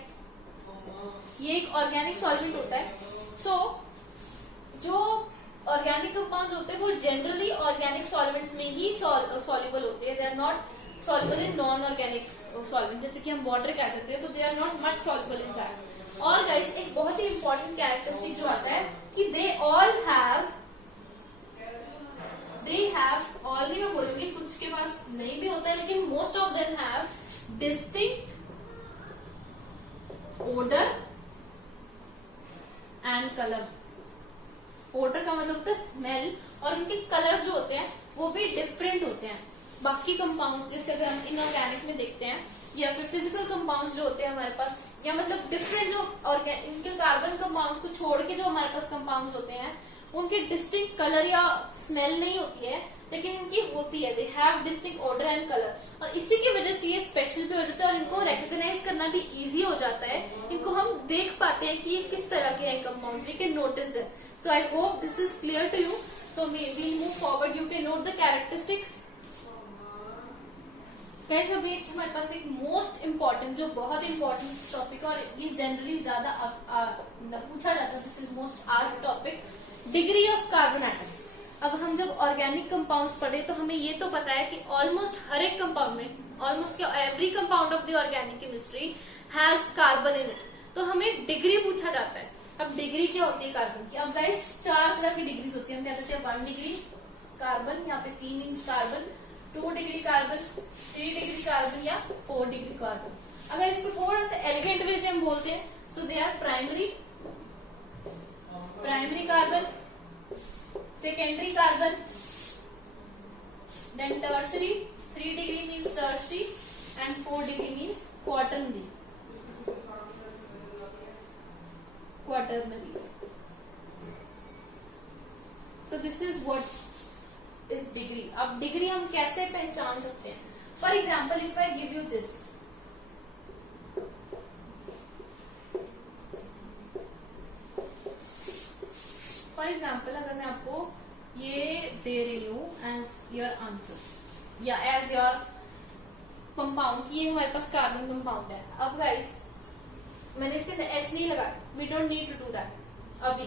ये एक ऑर्गेनिक सॉल्वेंट होता है. सो जो ऑर्गेनिक कंपाउंड्स होते हैं वो जनरली ऑर्गेनिक सॉल्वेंट्स में ही सॉल्युबल होते हैं. They are not soluble in non organic solvent. जैसे कि हम वाटर क्या करते हैं तो they are not much soluble in that. और गाइस एक बहुत ही इंपॉर्टेंट कैरेक्टरिस्टिक जो आता है कि दे ऑल हैव ऑल ही मैं बोलूंगी, कुछ के पास नहीं भी होता है, लेकिन most of them have distinct odour and colour. Odour का मतलब होता है स्मेल, और उनके कलर्स जो होते हैं वो भी डिफरेंट होते हैं बाकी कंपाउंड्स. जैसे अगर हम इनऑर्गेनिक में देखते हैं या फिर फिजिकल कंपाउंड्स जो होते हैं हमारे पास या मतलब डिफरेंट जो इनके कार्बन कंपाउंड्स को छोड़ के जो हमारे पास कंपाउंड्स होते हैं उनकी डिस्टिंक्ट कलर या स्मेल नहीं होती है, लेकिन इनकी होती है, they have distinct order and colour, और इसी की वजह से ये स्पेशल भी हो जाता है और इनको रिकॉग्नाइज करना भी इजी हो जाता है। इनको हम देख पाते हैं कि ये किस तरह के हैं compounds, we can notice them. So I hope this is clear to you. So we move forward, you can note the characteristics. Guys अभी हमारे पास एक मोस्ट इम्पॉर्टेंट, जो बहुत इंपॉर्टेंट टॉपिक है और ये जनरली ज्यादा पूछा जाता है, this is most asked topic, degree of carbon atom. अब हम जब ऑर्गेनिक कंपाउंड्स पढ़े तो हमें ये तो पता है कि ऑलमोस्ट हर एक कंपाउंड में, almost every compound of the organic chemistry has carbon in it, तो हमें डिग्री पूछा जाता है। अब डिग्री क्या होती है कार्बन की? अब गाइस 4 तरह की डिग्रीज होती है। हम कहते हैं 1 डिग्री कार्बन, यहाँ पे C means carbon, 2 degree carbon, 3 degree carbon या 4 डिग्री कार्बन। अगर इसको थोड़ा सा एलिगेंट वे से हम बोलते हैं, so they are primary carbon, secondary carbon, then tertiary, 3 degree means tertiary and 4 degree means quaternary. तो this is what is degree. अब डिग्री हम कैसे पहचान सकते हैं? For example if I give you this, for example अगर मैं आपको ये दे रही हूं एज योर आंसर या एज योर कंपाउंड, ये हमारे पास कार्बन कंपाउंड है। अब गाइस मैंने इसके अंदर H नहीं लगाया, we don't need to do that अभी।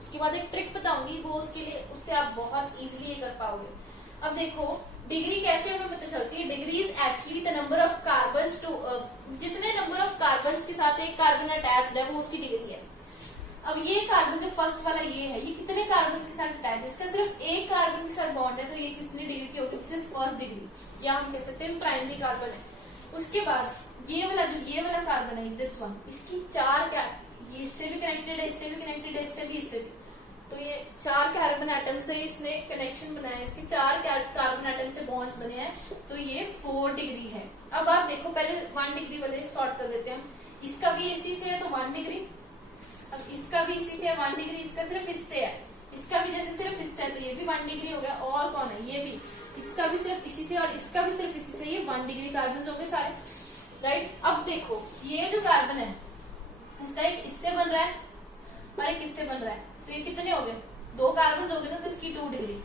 उसके बाद एक ट्रिक बताऊंगी, वो उसके लिए, उससे आप बहुत इजीली कर पाओगे। अब देखो डिग्री कैसे हमें पता चलती है? Degree is actually the number of carbons to, जितने नंबर ऑफ कार्बन्स के साथ एक कार्बन अटैच्ड है वो उसकी डिग्री है। अब ये कार्बन जो फर्स्ट वाला ये है, ये कितने कार्बन के साथ अटैच है? इसका सिर्फ एक कार्बन के साथ बॉन्ड है, तो ये कितनी डिग्री की होगी? दिस इज फर्स्ट डिग्री, या हम कह सकते हैं प्राइमरी कार्बन है। उसके बाद ये वाला जो ये वाला कार्बन है, दिस वन, इसकी 4 क्या, ये इससे भी कनेक्टेड है, इससे भी कनेक्टेड है, इससे भी, तो ये 4 कार्बन एटम से इसने कनेक्शन बनाया है, इसके 4 कार्बन एटम से बॉन्ड्स बने हैं, तो ये 4 डिग्री है। अब आप देखो पहले 1 डिग्री वाले सॉर्ट कर देते हैं। इसका भी इसी से है तो 1 डिग्री, अब इसका भी इसी से है 1 डिग्री, इसका सिर्फ इससे है, इसका भी जैसे सिर्फ इससे है तो ये भी 1 डिग्री हो गया। और कौन है? ये भी, इसका भी सिर्फ इसी से और इसका भी सिर्फ इसी से, ये 1 डिग्री कार्बन हो गए सारे, राइट। अब देखो ये जो कार्बन है इसका एक इससे बन रहा है और एक इससे बन रहा है, तो ये कितने हो गए? 2 कार्बन हो गए ना, तो इसकी 2 डिग्री।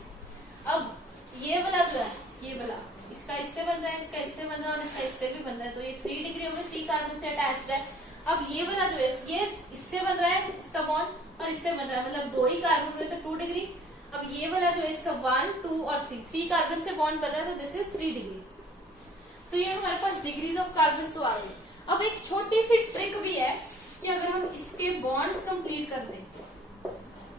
अब ये वाला जो है, ये वाला, इसका इससे बन रहा है, इसका इससे बन रहा है और इसका इससे भी बन रहा है, तो ये 3 डिग्री हो गए, 3 कार्बन से अटैच्ड है। अब ये वाला जो है, ये इससे बन रहा है इसका बॉन्ड और इससे बन रहा है, मतलब 2 ही कार्बन हुए तो 2 डिग्री। अब ये वाला जो है इसका 1, 2 और 3 कार्बन से बॉन्ड बन रहा है, तो दिस इज 3 डिग्री। तो ये हमारे पास डिग्रीज ऑफ कार्बन तो आ गई। अब एक छोटी सी ट्रिक भी है कि अगर हम इसके बॉन्ड्स कंप्लीट कर दें,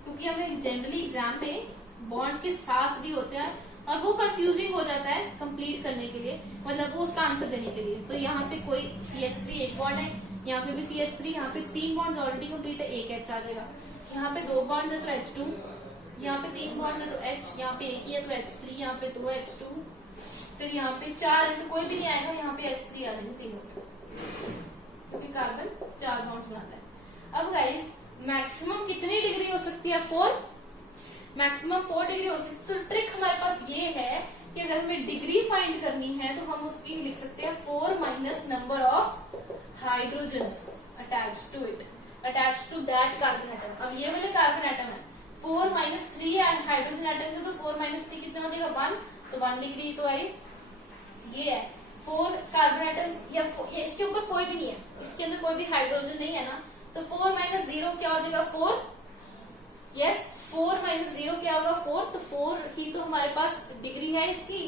क्योंकि हमें जनरली एग्जाम में बॉन्ड्स के साथ भी होते हैं और वो कंफ्यूजिंग हो जाता है कंप्लीट करने के लिए, मतलब वो उसका आंसर देने के लिए। तो यहाँ पे कोई CH3 एक बॉन्ड है, यहाँ पे भी CH3, यहाँ पे 3 बॉन्ड्स ऑलरेडी कंप्लीट है, एक H आ जाएगा। यहाँ पे 2 बॉन्ड्स है तो H2, यहाँ पे 3 बॉन्ड्स है तो H, यहाँ पे एक ही है तो H3, यहाँ पे 2 H2, फिर यहाँ पे 4 है तो कोई भी नहीं आएगा, यहाँ पे H3 आ जाएंगे तीनों पे, क्योंकि कार्बन 4 बॉन्ड्स बनाता है। अब गाइस मैक्सिमम कितनी डिग्री हो सकती है? 4, मैक्सिमम 4 डिग्री हो सकती है। तो ट्रिक हमारे पास ये है कि अगर हमें डिग्री फाइंड करनी है तो हम उसकी लिख सकते हैं 4 minus number of hydrogens attached to it, attached to that carbon atom. अब ये वाले कार्बन एटम है, 4 माइनस 3 हाइड्रोजन एटम से, तो 4 माइनस 3 कितना हो जाएगा? 1, तो 1 डिग्री तो आई। ये है 4 कार्बन एटम्स, या इसके ऊपर कोई भी नहीं है, इसके अंदर कोई भी हाइड्रोजन नहीं है ना, तो 4 माइनस 0 क्या हो जाएगा? 4। यस, 4 माइनस 0 क्या होगा? 4, तो 4 ही तो हमारे पास डिग्री है इसकी।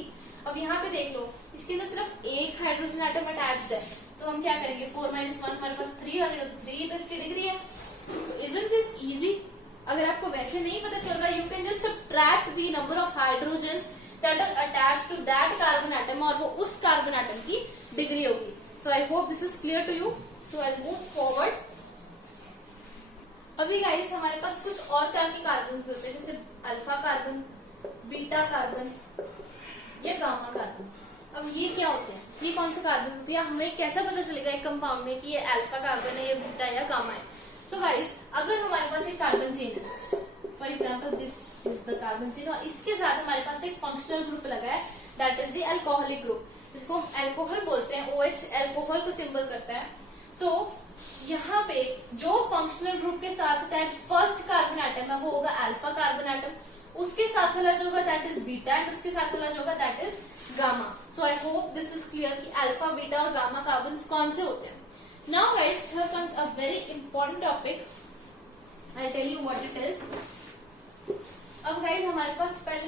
अब यहाँ पे देख लो, इसके अंदर सिर्फ एक हाइड्रोजन एटम अटैच्ड है, तो हम क्या करेंगे? 4 माइनस 1 हमारे पास 3 आ जाएगा, तो 3 तो इसकी डिग्री है। तो इजंट दिस इजी? अगर आपको वैसे नहीं पता चल रहा, you can just subtract the number of hydrogens that are attached to that carbon atom, और वो उस कार्बन एटम की डिग्री होगी। So I hope this is clear to you. So I move forward. अभी गाइस हमारे पास कुछ और तरह के कार्बन भी होते हैं, जैसे अल्फा कार्बन, बीटा कार्बन या गामा कार्बन। अब ये क्या होते हैं, ये कौन से कार्बन होते हैं, हमें कैसा पता चलेगा एक कंपाउंड में कि ये अल्फा कार्बन है, ये बीटा या गामा है। तो गाइस अगर हमारे पास एक कार्बन चेन है, for example this is the carbon chain, और इसके साथ हमारे पास एक फंक्शनल ग्रुप लगा है, that is the alcoholic group, जिसको हम अल्कोहल बोलते हैं, OH अल्कोहल को सिंबल करता है। सो यहाँ पे जो फंक्शनल ग्रुप के साथ दैट फर्स्ट कार्बन एटम है वो होगा अल्फा कार्बन एटम, उसके साथ वाला जो होगा दैट इज बीटा, एंड उसके साथ वाला जो होगा that is gamma. So I hope this is clear कि अल्फा, बीटा और गामा कार्बन कौन से होते हैं। Now guys here comes a very important topic, I tell you what it is. अब गाइस हमारे पास पहले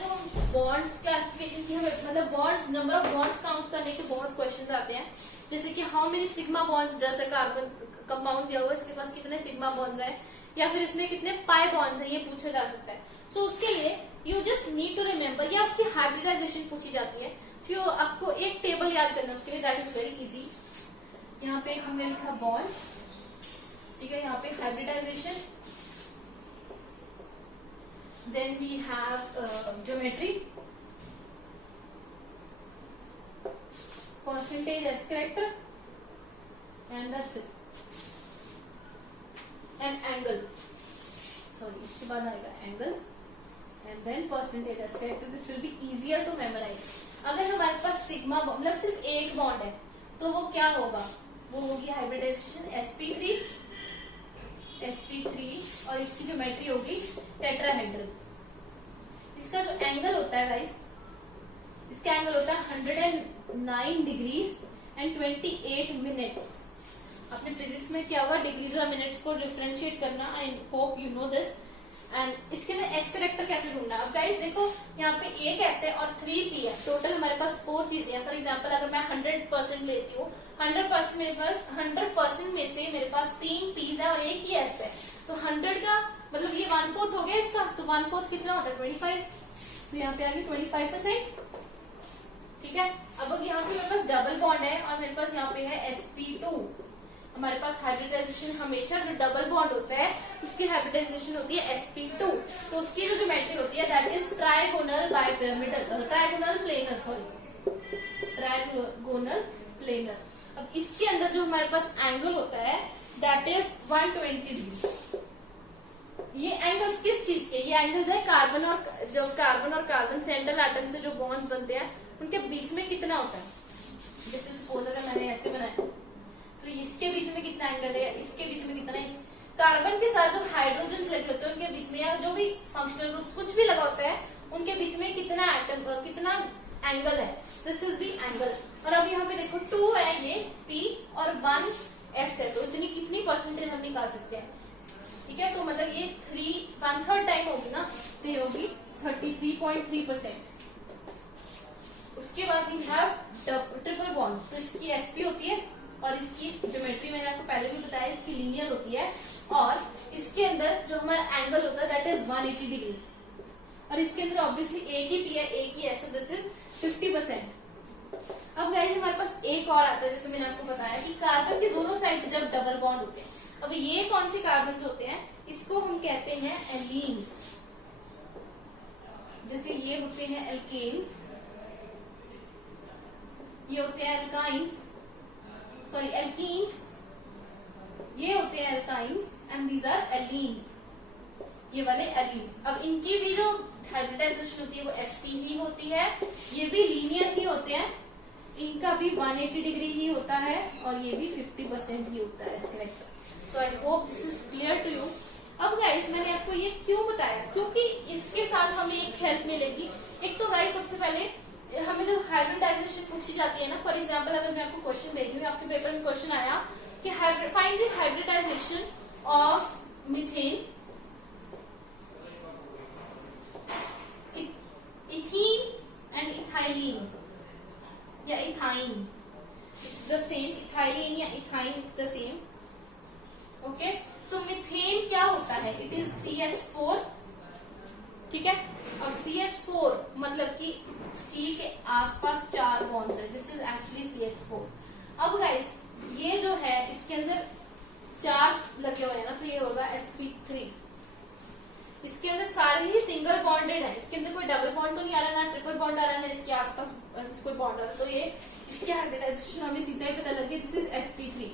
बॉन्ड्स क्लासिफिकेशन की, हमें मतलब bonds, number of bonds count करने के बहुत क्वेश्चंस आते हैं, जैसे कि how many sigma bonds does a carbon compound दिया हुआ है, इसके पास कितने सिग्मा बॉन्ड्स है, या फिर इसमें कितने पाई बॉन्ड्स है, ये पूछा जा सकता है। सो उसके लिए you just need to remember, या उसकी हाइब्रिडाइजेशन पूछी जाती है, तो आपको एक टेबल याद करना है उसके लिए, दैट इज वेरी इजी। यहाँ पे हमने लिखा बॉन्ड्स, ठीक है, यहाँ पे hybridization, then we have geometry, percentage as character, and that's it, and angle, sorry इसके बाद आएगा angle, and then percentage as character, this will be easier to memorize। अगर हमारे पास सिग्मा मतलब सिर्फ एक बॉन्ड है तो वो क्या होगा, वो होगी हाइब्रिडाइजेशन sp3, और इसकी ज्योमेट्री होगी टेट्राहेड्रल। इसका जो एंगल होता है गाइस, इसका एंगल होता है 109 डिग्रीज एंड 28 मिनट्स। अपने फिजिक्स में क्या होगा, डिग्रीज और मिनट्स को डिफरेंशिएट करना, आई hope you know this. And इसके अंदर एस कैरेक्टर कैसे ढूंढना है। अब गाइस देखो यहाँ पे एक एस है और 3 पी है, टोटल हमारे पास 4 चीजें हैं। फॉर एग्जांपल अगर मैं 100% लेती हूँ, 100% मेरे पास 100% में से मेरे पास 3 पीज है और एक ही एस है, तो 100 का मतलब ये 1/4 हो गया इसका, तो 1/4 कितना होता है 25, तो यहाँ पे आ गई 25%, ठीक है। अब यहाँ पे मेरे पास डबल बॉन्ड है और मेरे पास यहाँ पे है sp2। हमारे पास हाइब्रिडाइजेशन हमेशा जो डबल बॉन्ड होता है उसकी हाइब्रिडाइजेशन होती है sp2, तो उसकी जो ज्योमेट्री होती है that is trigonal bipyramidal, trigonal planar, sorry trigonal planar. अब इसके अंदर जो हमारे पास एंगल होता है दैट इज 120 डिग्री। ये एंगल्स किस चीज के, ये एंगल्स है कार्बन और कार्बन सेंट्रल एटम से जो बॉन्ड्स बनते हैं उनके बीच में कितना होता है। जैसे सपोज अगर मैंने ऐसे बनाया तो इसके बीच में कितना एंगल है, इसके बीच में कितना है, कार्बन के साथ जो हाइड्रोजन लगे होते हैं उनके बीच में, या जो भी फंक्शनल ग्रुप्स कुछ भी लगा होता है उनके बीच में कितना एटम, कितना एंगल है, दिस इज द एंगल। और अब यहाँ पे देखो 2 है ये P और 1 S है, तो इतनी कितनी परसेंटेज हम निकाल सकते हैं, ठीक है। तो मतलब ये 1/3 टाइम होगी ना, तो ये होगी 33.3%। उसके बाद वी हैव ट्रिपल बॉन्ड, तो इसकी sp होती है और इसकी ज्योमेट्री मैंने आपको पहले भी बताया इसकी लीनियर होती है, और इसके अंदर जो हमारा एंगल होता है दैट इज 180 डिग्री, और इसके अंदर ऑब्वियसली एक ही p है, एक ही s, दिस इज 50%। अब गाइस हमारे पास एक और आता है, जैसे मैंने आपको बताया कि कार्बन के दोनों साइड जब डबल बॉन्ड होते हैं, अब ये कौन से कार्बन होते हैं, इसको हम कहते हैं एलीन्स। जैसे ये होते हैं एल्केन्स, ये होते हैं एल्काइंस, सॉरी एल्कीन्स, ये होते हैं एल्काइंस, एंड दीज आर एलीन्स, ये वाले एलीन्स। अब इनकी भी जो हाइब्रिडाइजेशन होती है वो sp ही होती है, ये भी लीनियर ही होते हैं, इनका भी 180 डिग्री ही होता है और ये भी 50% ही होता है इसके character. So I hope this is clear to you. अब गाइस मैंने आपको ये क्यों बताया, क्योंकि इसके साथ हमें एक हेल्प मिलेगी। एक तो गाइस सबसे पहले हमें जो हाइब्रिडाइजेशन पूछी जाती है ना, फॉर एग्जांपल अगर मैं आपको क्वेश्चन दे रही हूँ, आपके पेपर में क्वेश्चन आया कि find the hybridization of methane, ethene and ethylene या ethyne, it's the same, ethylene या ethyne it's the same, okay. So methane क्या होता है, इट इज CH4, ठीक है। अब CH4 मतलब कि C के आसपास 4 बॉन्ड्स है, दिस इज एक्चुअली CH4। अब गाइस ये जो है इसके अंदर 4 लगे हुए हैं ना, तो ये होगा sp3। इसके अंदर सारे ही सिंगल बॉन्डेड है, इसके अंदर कोई डबल बॉन्ड तो नहीं आ रहा, ना ट्रिपल बॉन्ड आ रहा है ना इसके आसपास कोई बॉन्ड आ रहा है, तो ये इसके हाइब्रिडाइजेशन हमें सीधा ही पता लग गया, दिस इज sp3।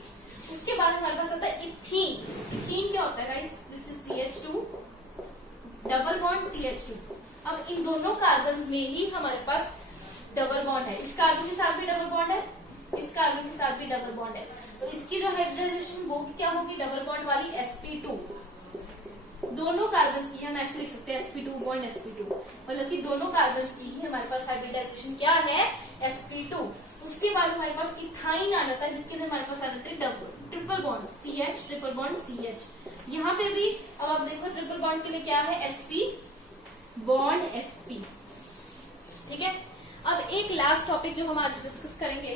उसके बाद हमारे पास आता है इथीन। इथीन क्या होता है guys? This is CH2 double bond CH2। अब इन दोनों कार्बन में ही हमारे पास डबल बॉन्ड है, इस कार्बन के साथ भी डबल बॉन्ड है, इस कार्बन के साथ भी डबल बॉन्ड है, तो इसकी जो हाइब्रिडाइजेशन वो क्या होगी? डबल बॉन्ड वाली sp2। दोनों कार्बन की हम ऐसे लिख सकते हैं sp2 बॉन्ड sp2, मतलब कि दोनों कार्बन की ही हमारे पास हाइब्रिडाइजेशन क्या है? sp2। उसके बाद हमारे पास इथाइन आना था, जिसके अंदर हमारे पास आना था triple bond CH, triple bond CH। यहाँ पे भी अब आप देखो ट्रिपल बॉन्ड के लिए क्या है? sp bond sp। ठीक है, अब एक लास्ट टॉपिक जो हम आज डिस्कस करेंगे,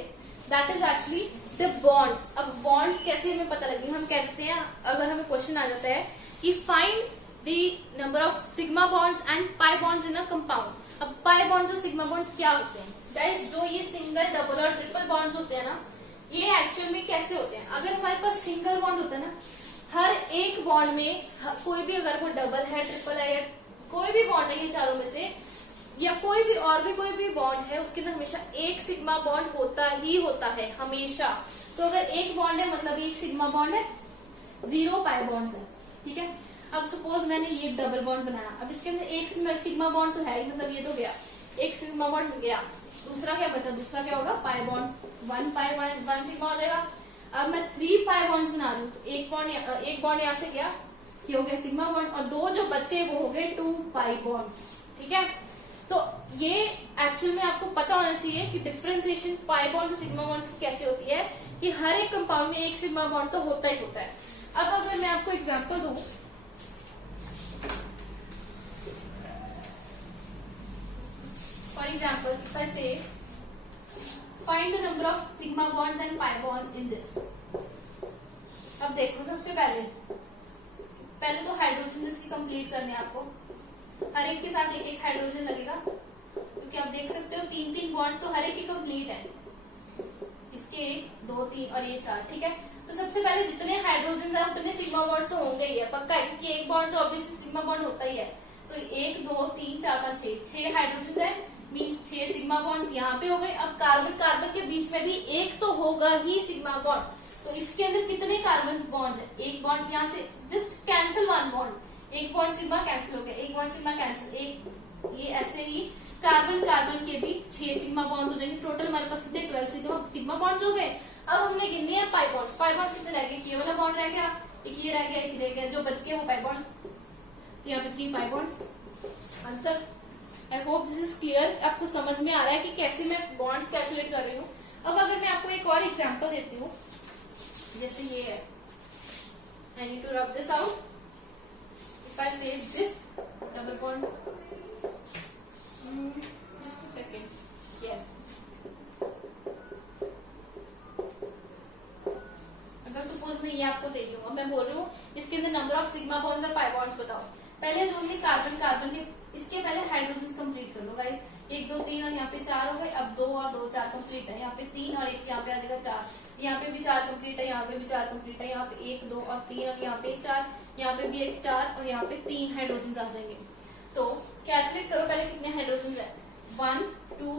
that is actually the bonds. अब बॉन्ड्स कैसे हमें पता लगेगा? हम कह देते हैं, अगर हमें क्वेश्चन आ जाता है कि find the number of sigma bonds and pi bonds in a compound. अब पाई बॉन्ड और सिग्मा बॉन्ड्स क्या होते हैं गाइस? जो ये सिंगल, डबल और ट्रिपल बॉन्ड्स होते हैं ना, ये एक्चुअल में कैसे होते हैं? अगर हमारे पास सिंगल बॉन्ड होता है ना, हर एक बॉन्ड में कोई भी, अगर वो डबल है, ट्रिपल है, या कोई भी बॉन्ड है ये चारों में से, या कोई भी और भी कोई भी बॉन्ड है, उसके अंदर हमेशा एक सिग्मा बॉन्ड होता ही होता है हमेशा। तो अगर एक बॉन्ड है मतलब एक सिग्मा बॉन्ड है, 0 पाई बॉन्ड्स है। ठीक है, अब सपोज मैंने ये डबल बॉन्ड बनाया, अब इसके अंदर एक सिग्मा बॉन्ड तो है ही, मतलब ये तो गया, एक सिग्मा बॉन्ड गया, दूसरा क्या बचा? दूसरा क्या होगा? Pi bond. 1 पाई 1 सिग्मा हो जाएगा। अब मैं 3 पाई बॉन्ड्स बना रही हूँ, तो एक बॉन्ड यहाँ से गया, ये हो गया सिग्मा बॉन्ड, और दो जो बचे वो हो गए 2 पाई बॉन्ड्स। ठीक है, तो ये एक्चुअल में आपको पता होना चाहिए कि डिफरेंशिएशन पाई बॉन्ड और सिग्मा बॉन्ड की कैसे होती है, कि हर एक कंपाउंड में एक सिग्मा बॉन्ड तो होता ही होता है। अब अगर मैं आपको एग्जांपल दूं, फॉर एग्जांपल इफ आई से find the number of sigma bonds and pi bonds in this. अब देखो, सबसे पहले तो हाइड्रोजन इसकी कंप्लीट करने आपको, हर एक के साथ एक एक हाइड्रोजन लगेगा, क्योंकि आप देख सकते हो 3-3 बॉन्ड्स तो हर एक की कंप्लीट है, इसके 1 2 3 और ये 4। ठीक है, तो सबसे पहले जितने हाइड्रोजन है उतने सिग्मा बॉन्ड्स तो होंगे ही है, पक्का है, क्योंकि एक बॉन्ड तो ऑब्वियसली सिग्मा बॉन्ड होता ही है। तो 1 2 3 4 5 6 हाइड्रोजन है, मीन्स 6 सिग्मा बॉन्ड यहाँ पे हो गए। अब कार्बन कार्बन के बीच में भी एक तो होगा ही सिग्मा बॉन्ड, तो इसके अंदर कितने कार्बन बॉन्ड है? एक बॉन्ड यहाँ से जस्ट कैंसिल 1 बॉन्ड, एक बॉन्ड सिग्मा कैंसिल हो गया, एक बॉन्ड सिग्मा कैंसिल, एक ये ऐसे ही कार्बन कार्बन के बीच 6 सिग्मा बॉन्ड हो जाएंगे। टोटल हमारे पास कितने? 12 सिग्मा बॉन्ड हो गए। अब हमने गिनने हैं पाई बॉन्ड्स। पाई बॉन्ड कितने रह गए? ये वाला बॉन्ड रह गया, एक ये रह गया, एक रह गया, जो बच गया वो पाई बॉन्ड, तो यहाँ पे 3 pi bonds. Answer. I hope this is clear, आपको समझ में आ रहा है कि कैसे मैं बॉन्ड्स कैलकुलेट कर रही हूँ। अब अगर मैं आपको एक और एग्जाम्पल देती हूँ, जैसे ये है, I need to rub this out. If I say this double bond, just a second, yes. अगर सपोज मैं ये आपको दे रही हूँ, मैं बोल रही हूँ इसके अंदर नंबर ऑफ सिग्मा बॉन्ड्स और पाई बॉन्ड्स बताओ। पहले जो हमने कार्बन कार्बन के, इसके पहले हाइड्रोजन कंप्लीट कर लो गाइस, 1 2 3 और यहाँ पे 4 हो गए। अब 2 और 2 4 कंप्लीट है, यहाँ पे 3 और 1 यहाँ पे आ जाएगा 4, यहाँ पे भी 4 कंप्लीट है, यहाँ पे भी 4 कंप्लीट है, यहाँ पे 1 2 और 3 और यहाँ पे 4, यहाँ पे भी 1 4 और यहाँ पे 3 हाइड्रोजन आ जाएंगे। तो कैलकुलेट करो पहले कितने हाइड्रोजन है। 1 2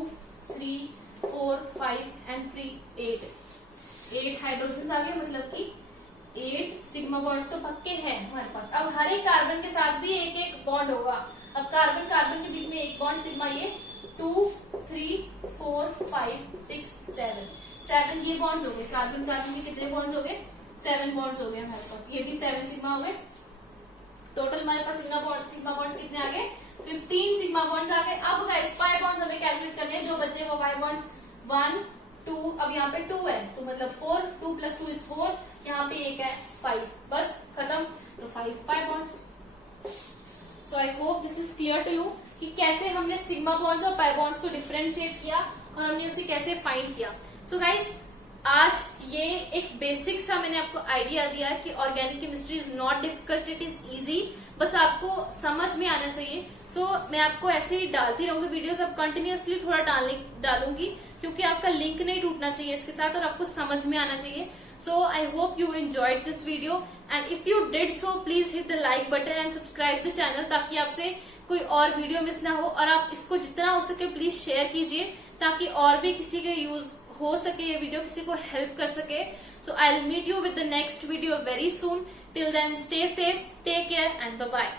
3 4 5 एंड 3 8 हाइड्रोजन आ गए, मतलब कि 8 सिग्मा बॉन्ड्स तो पक्के हैं हमारे पास। अब हर एक कार्बन के साथ भी एक एक बॉन्ड होगा। अब कार्बन कार्बन के बीच में एक बॉन्ड सिग्मा, ये 2 3 4 5 6 7 ये बॉन्ड्स हो गए। कार्बन कार्बन के कितने बॉन्ड्स हो गए? 7 बॉन्ड्स हो गए हमारे पास, ये भी 7 सिग्मा हो गए। टोटल हमारे पास सिग्मा बॉन्ड्स कितने आ गए? 15 सिग्मा बॉन्ड्स आ गए। अब गाइस पाई बॉन्ड्स हमें कैलकुलेट करने हैं, जो बचे वो पाई बॉन्ड्स 1 2, अब यहाँ पे 2 है तो मतलब 4, 2 + 2 = 4, यहाँ पे एक है 5, बस खत्म। तो 5 pi bonds. So I hope this is clear to you कि कैसे हमने सिग्मा बॉन्ड्स और पाई बॉन्ड्स को डिफरेंशिएट किया और हमने उसे कैसे फाइंड किया। सो गाइस आज ये एक बेसिक सा मैंने आपको आइडिया दिया है कि organic chemistry is not difficult, it is easy, बस आपको समझ में आना चाहिए। सो मैं आपको ऐसे ही डालती रहूंगी वीडियोस, अब कंटिन्यूअसली थोड़ा डालूंगी क्योंकि आपका लिंक नहीं टूटना चाहिए इसके साथ और आपको समझ में आना चाहिए। So I hope you enjoyed this video and if you did so please hit the like button and subscribe the channel, ताकि आपसे कोई और वीडियो मिस ना हो, और आप इसको जितना हो सके प्लीज शेयर कीजिए ताकि और भी किसी के यूज हो सके, ये वीडियो किसी को हेल्प कर सके. So I will meet you with the next video very soon. Till then stay safe, take care and bye bye.